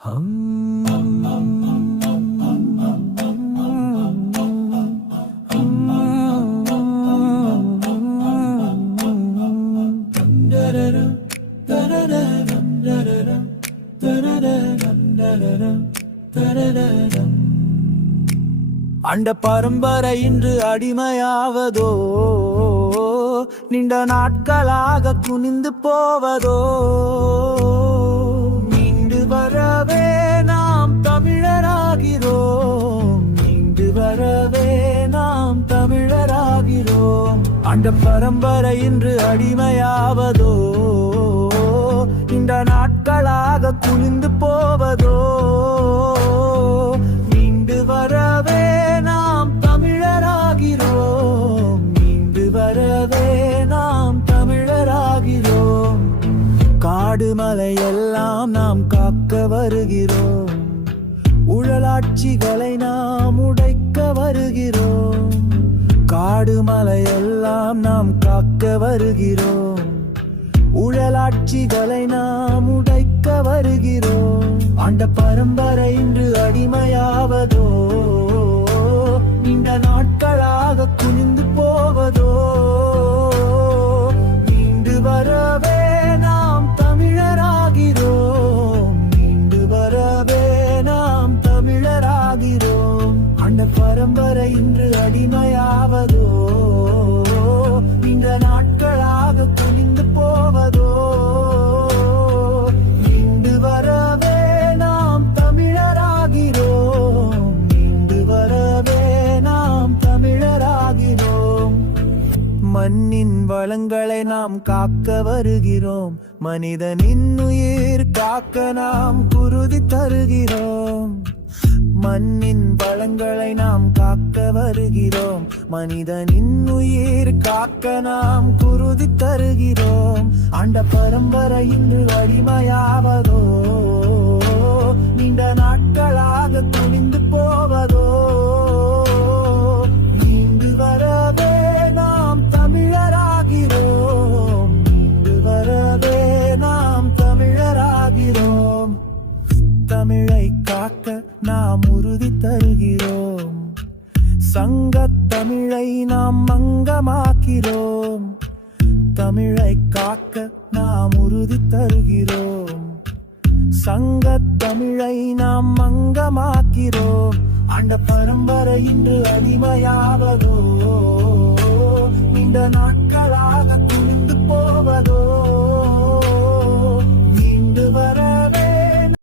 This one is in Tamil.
அண்ட பரம்பரை இன்று அடிமையாவதோ, நீண்ட நாட்களாக குனிந்து போவதோ, மீண்டு வரவே நாம் தமிழராகிறோம், மீண்டு வரவே நாம் தமிழராகிறோம். அண்ட பரம்பரை இன்று அடிமையாவதோ, நீண்ட நாட்களாக குனிந்து போவதோ, மீண்டு வரவே நாம் தமிழராகிறோம், மீண்டு வரவே நாம் தமிழராகிறோம். காடு மலையெல்லாம் நாம் காக்க வருகிறோம், ஊழலாட்சிகளை நாம் உடைக்க வருகிறோம். காடு மலையெல்லாம் நாம் காக்க வருகிறோம், ஊழலாட்சிகளை நாம் உடைக்க வருகிறோம். ஆண்ட பரம்பரை இன்று அடிமையாவதோ, நீண்ட நாட்களாக குனிந்து போவதோ, மீண்டு வரவே நாம் தமிழராகிறோம், மீண்டு வரவே நாம் தமிழராகிறோம். ஆண்ட பரம்பரை இன்று அடிமையாவதோ, நீண்ட நாட்களாக குனிந்து போவதோ, மீண்டு வரவே நாம் தமிழராகிறோம், மீண்டு வரவே நாம் தமிழராகிறோம். மண்ணின் வளங்களை நாம் காக்க வருகிறோம், மனிதனின் உயிர் காக்க நாம் குருதி தருகிறோம். மண்ணின் வளங்களை நாம் காக்க வருகிறோம், மனிதனின் உயிர் காக்க நாம் குருதி தருகிறோம். ஆண்ட பரம்பரை இன்று அடிமையாவதோ, நீண்ட நாட்களாக குனிந்து போவதோ, மீண்டு வரவே நாம் தமிழராகிறோம், மீண்டு வரவே நாம் தமிழராகிறோம். தமிழை காக்க நாம் உறுதி தருகிறோம், சங்கத் தமிழை நாம் மங்கமாக்கிறோம். தமிழை காக்க நாம் உறுதி தருகிறோம், சங்கத் தமிழை நாம் மங்கமாக்கிறோம். ஆண்ட பரம்பரை இன்று அடிமையாவதோ, நீண்ட நாட்களாக குனிந்து போவதோ,